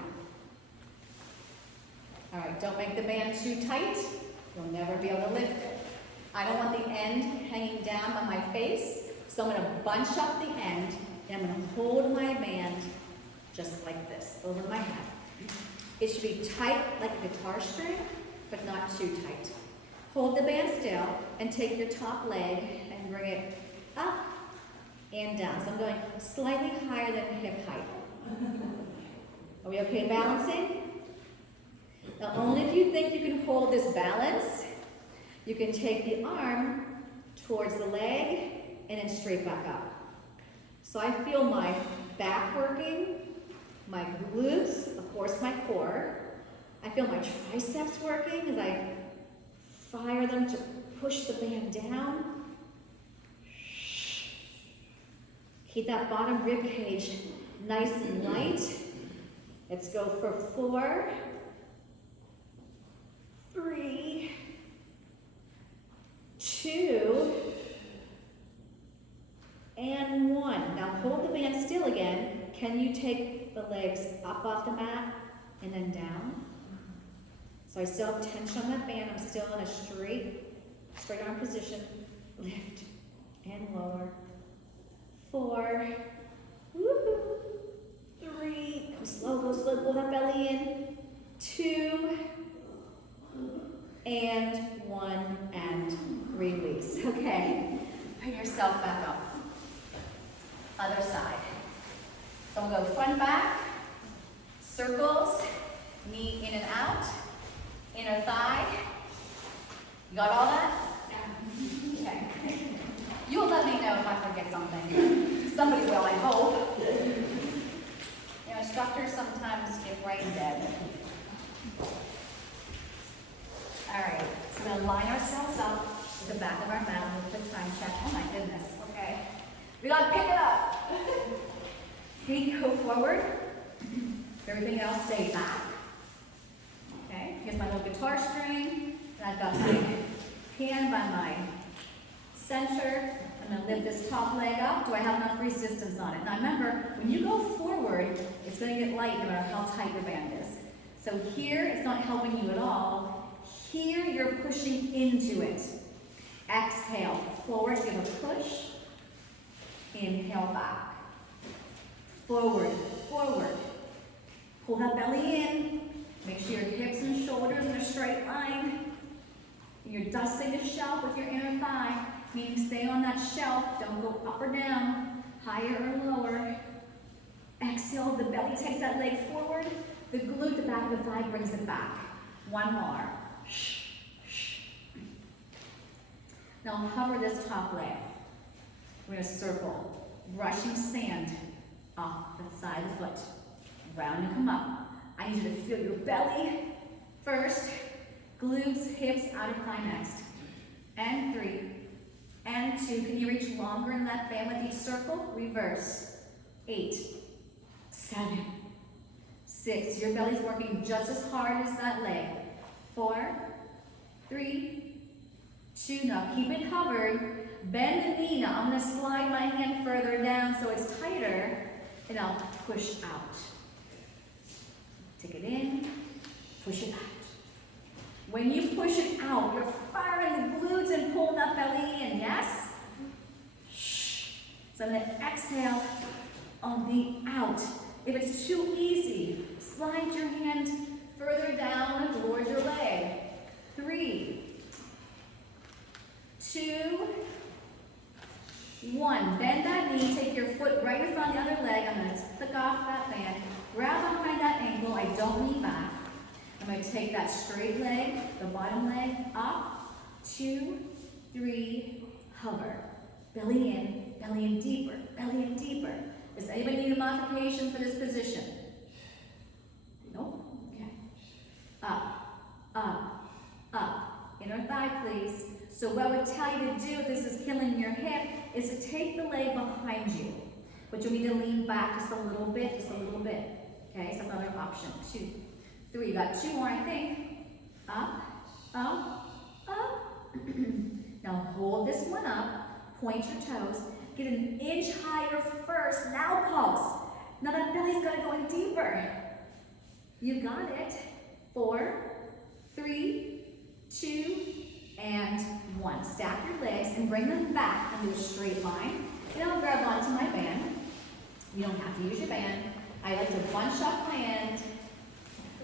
All right, don't make the band too tight. You'll never be able to lift it. I don't want the end hanging down on my face, so I'm gonna bunch up the end, and I'm gonna hold my band just like this, over my head. It should be tight like a guitar string, but not too tight. Hold the band still, and take your top leg and bring it up and down. So I'm going slightly higher than hip height. Are we okay balancing? Now only if you think you can hold this balance, you can take the arm towards the leg and then straight back up. So I feel my back working, my glutes, of course my core. I feel my triceps working as I fire them to push the band down. Keep that bottom rib cage nice and light. Let's go for 4, 3, 2, and 1. Now hold the band still again. Can you take the legs up off the mat and then down? So I still have tension on that band. I'm still in a straight arm position. Lift and lower. 4, woohoo, 3, go slow, pull that belly in. 2, and 1, and release. Okay, bring yourself back up. Other side. So we'll go front, back, circles, knee in and out, inner thigh. You got all that? Yeah. Okay. You'll let me know if I forget something. Somebody will, I hope. You know, instructors sometimes get brain dead. All right, so we're gonna line ourselves up with the back of our mat with the time check. Oh my goodness, okay. We gotta pick it up. Feet go forward. Everything else stay back. Okay, here's my little guitar string. And I've got my hand by my center. I'm gonna lift this top leg up. Do I have enough resistance on it? Now remember, when you go forward, it's gonna get light no matter how tight your band is. So here, it's not helping you at all. Here, you're pushing into it. Exhale, forward, give a push. Inhale back. Forward, forward. Pull that belly in. Make sure your hips and shoulders in a straight line. You're dusting the shelf with your inner thigh, meaning stay on that shelf. Don't go up or down, higher or lower. Exhale, the belly takes that leg forward. The glute, the back of the thigh, brings it back. 1 more. Now hover this top leg. We're going to circle, brushing sand off the side of the foot. Round and come up. I need you to feel your belly first, glutes, hips, outer thigh next. And 3, and 2. Can you reach longer in that band with each circle? Reverse. 8, 7, 6. Your belly's working just as hard as that leg. 4, 3, 2. Now keep it covered. Bend the knee. Now I'm going to slide my hand further down so it's tighter, and I'll push out. Take it in, push it out. When you push it out, you're firing the glutes and pulling that belly in, yes? So I'm going to exhale on the out. If it's too easy, slide your hand further down towards your leg. 3, 2, 1. Bend that knee, take your foot right in front of the other leg. I'm going to flick off that band. Grab behind that ankle. I don't lean back. I'm going to take that straight leg, the bottom leg, up, 2, 3, hover. Belly in deeper, belly in deeper. Does anybody need a modification for this position? Nope? Okay. Pilates. So what I would tell you to do if this is killing your hip is to take the leg behind you. But you'll need to lean back just a little bit, just a little bit. Okay, so another option. 2, 3, got 2 more, I think. Up, up, up. Now hold this one up, point your toes, get an inch higher first, now pulse. Now that belly's gotta go in deeper. You got it. 4, 3, 2, and 1. Stack your legs and bring them back into a straight line. And I'll grab onto my band. You don't have to use your band. I like to bunch up my end.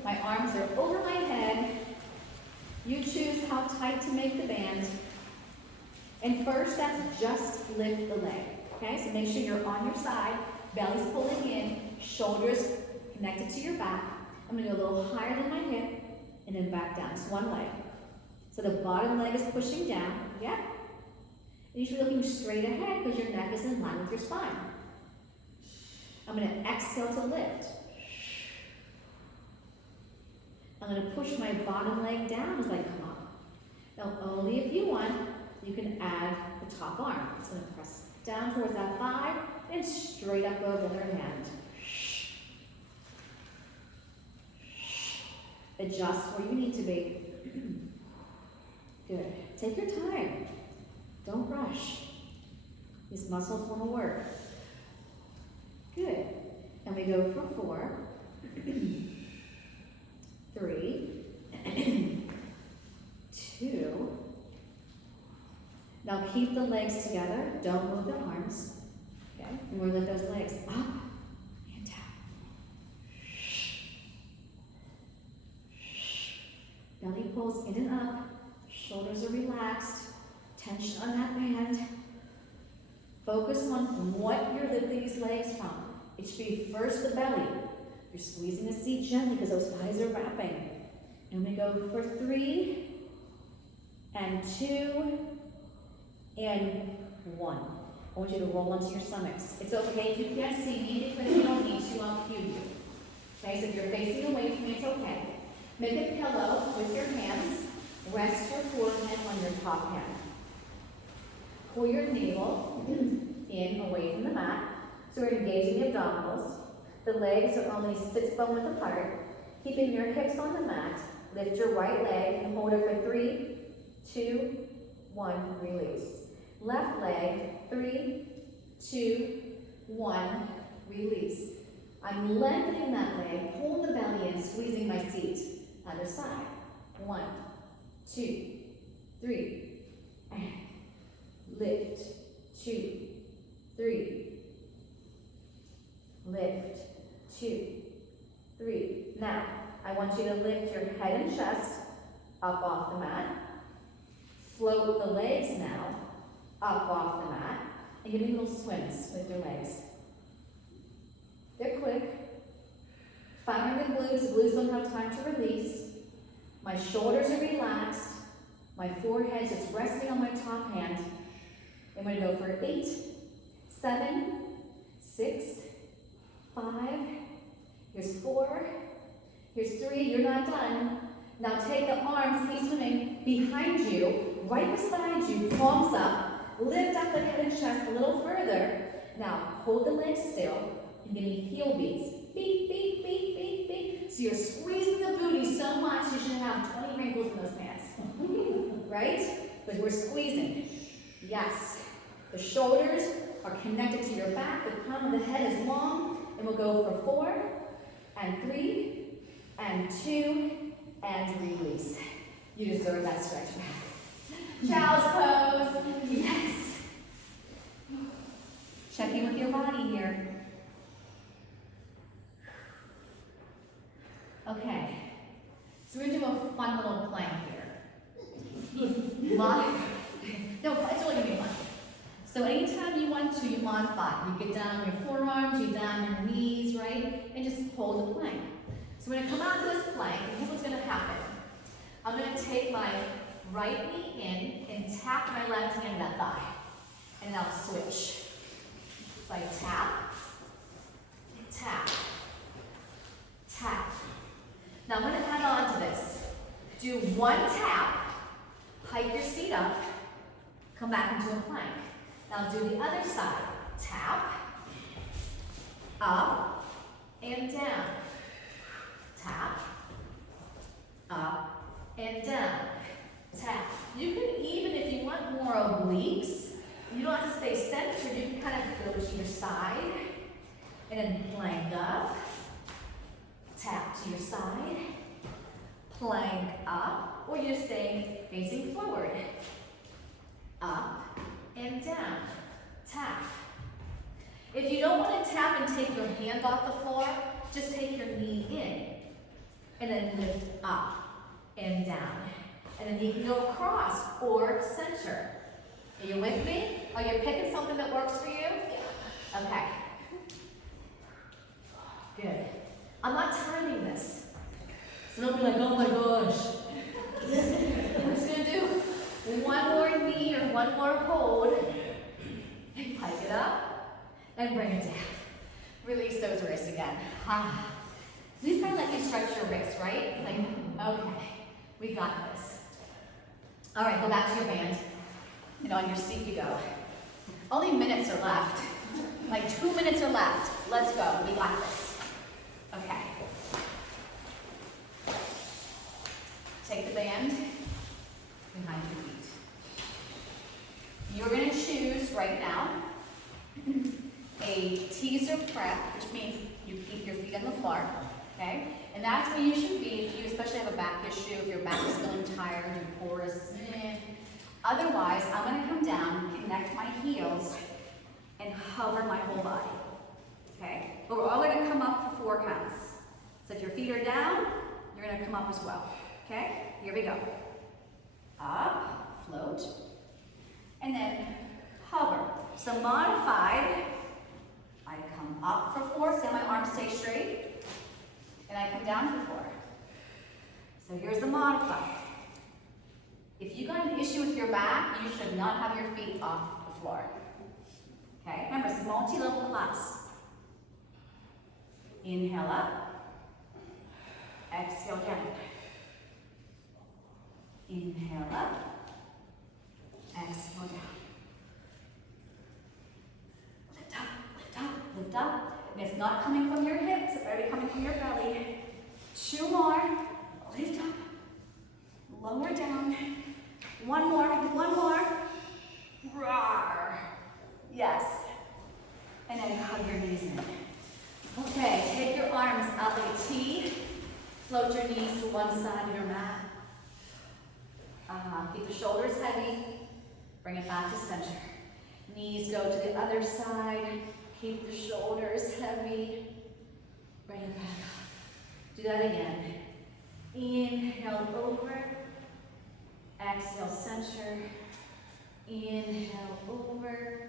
My arms are over my head. You choose how tight to make the band. And first, that's just lift the leg. Okay, so make sure you're on your side, belly's pulling in, shoulders connected to your back. I'm gonna go a little higher than my hip, and then back down. It's one leg. So the bottom leg is pushing down, yeah? And you should be looking straight ahead because your neck is in line with your spine. I'm gonna exhale to lift. I'm gonna push my bottom leg down as I come up. Now, only if you want, you can add the top arm. It's gonna press down towards that thigh and straight up over the other hand. Adjust where you need to be. Good. Take your time. Don't rush. These muscles want to work. Good. And we go for 4, 3, 2. Now keep the legs together. Don't move the arms. Okay. And we're going to lift those legs up and down. Belly pulls in and up. Shoulders are relaxed. Tension on that band. Focus on what you're lifting these legs from. It should be first the belly. You're squeezing the seat gently because those thighs are wrapping. And we go for 3, and 2, and 1. I want you to roll onto your stomachs. It's okay if you can't see me because you don't need to. I'll cue you. Okay, so if you're facing away from me, it's okay. Make a pillow with your hands. Rest your forehead on your top hand. Pull your navel in away from the mat. So we're engaging the abdominals. The legs are only 6 bone width apart. Keeping your hips on the mat. Lift your right leg and hold it for 3, 2, 1, release. Left leg, 3, 2, 1, release. I'm lengthening that leg, hold the belly in, squeezing my seat. Other side. 1, 2, 3, and lift. 2, 3, lift. 2, 3. Now, I want you to lift your head and chest up off the mat. Float the legs now up off the mat. And give me little swims with your legs. They're quick. Firing the glutes. The glutes don't have time to release. My shoulders are relaxed. My forehead is just resting on my top hand. I'm going to go for 8, 7, 6, 5. Here's 4. Here's 3. You're not done. Now take the arms, keep swimming, behind you, right beside you, palms up. Lift up the head and chest a little further. Now hold the legs still and give me heel beats. Beat, beat, beat, beat, beat. So you're squeezing the booty so much you should have 20 wrinkles in those pants. Right? But we're squeezing. Yes. The shoulders are connected to your back. The crown of the head is long. And we'll go for 4, and 3, and 2, and release. You deserve that stretch back. Child's pose. Yes. Check in with your body here. Okay. So we're going to do a fun little plank here. No, it's only going to be fun. So anytime you want to, you modify. You get down on your forearms, you down your knees, right? And just hold the plank. So we're going to come out to this plank, and here's what's going to happen. I'm going to take my right knee in and tap my left hand to that thigh. And then I'll switch. So I tap, tap, tap. Now I'm going to add on to this. Do 1 tap, hike your seat up, come back into a plank. Now do the other side. Tap, up, and down. Tap, up, and down. Tap. You can even, if you want more obliques, you don't have to stay centered, you can kind of go to your side, and then plank up, tap to your side, plank up, or you're staying facing forward. Up and down, tap. If you don't want to tap and take your hand off the floor, just take your knee in, and then lift up and down. And then you can go across or center. Are you with me? Are you picking something that works for you? Yeah. Okay. Good. I'm not timing this. So don't be like, oh my gosh. I'm just going to do one more knee or one more hold. And pike it up and bring it down. Release those wrists again. These kind of like you stretch your wrists, right? It's like, okay, we got this. All right, go back to your band. And on your seat you go. Only minutes are left. Like 2 minutes are left. Let's go. We got this. Okay. Take the band behind your feet. You're going to choose right now a teaser prep, which means you keep your feet on the floor. Okay? And that's where you should be if you especially have a back issue, if your back is feeling tired, your core is Otherwise, I'm going to come down, connect my heels, and hover my whole body. Okay? But we're all going to come up for 4 counts. So if your feet are down, you're going to come up as well. Okay? Here we go. Up, float, and then hover. So modified, I come up for 4, so my arms stay straight, and I come down for 4. So here's the modified. If you got an issue with your back, you should not have your feet off the floor. Okay, remember, it's multi-level class. Inhale up, exhale down. Inhale up, exhale down. Lift up, lift up, lift up. And it's not coming from your hips, it's already coming from your belly. 2 more, lift up, lower down. 1 more, 1 more. Roar. Yes. And then hug your knees in. Okay, take your arms up like a T. Float your knees to one side of your mat. Keep the shoulders heavy. Bring it back to center. Knees go to the other side. Keep the shoulders heavy. Bring it back up. Do that again. Inhale over. Exhale, center. Inhale over.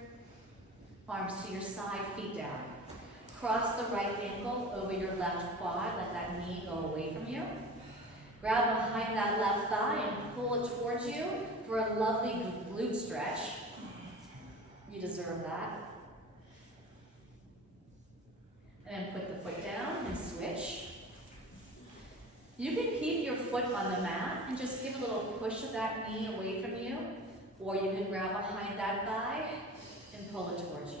Arms to your side, feet down. Cross the right ankle over your left quad. Let that knee go away from you. Grab behind that left thigh and pull it towards you for a lovely glute stretch. You deserve that. And then put the foot down and switch. You can keep your foot on the mat and just give a little push of that knee away from you, or you can grab behind that thigh and pull it towards you.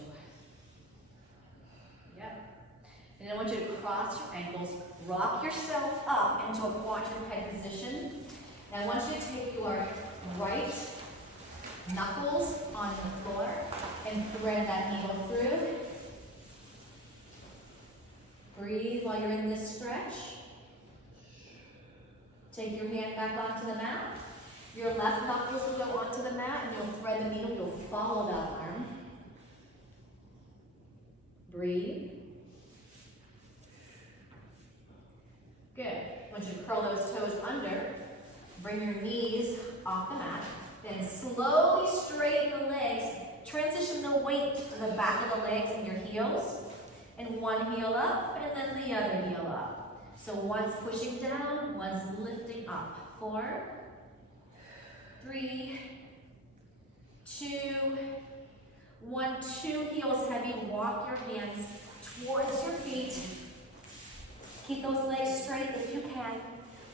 Yep. And I want you to cross your ankles, rock yourself up into a quadruped position. And I want you to take your right knuckles on the floor and thread that needle through. Breathe while you're in this stretch. Take your hand back onto the mat. Your left knuckles will go onto the mat and you'll thread the needle. You'll follow that arm. Breathe. Good. Once you curl those toes under, bring your knees off the mat. Then slowly straighten the legs. Transition the weight to the back of the legs and your heels. And one heel up, and then the other heel up. So one's pushing down, one's lifting up. 4, 3, 2, 1. 2 heels heavy. Walk your hands towards your feet. Keep those legs straight if you can.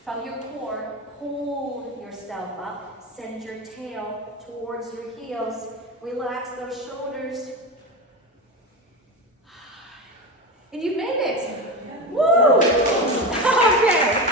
From your core, hold yourself up. Send your tail towards your heels. Relax those shoulders. And you've made it. Woo! Okay.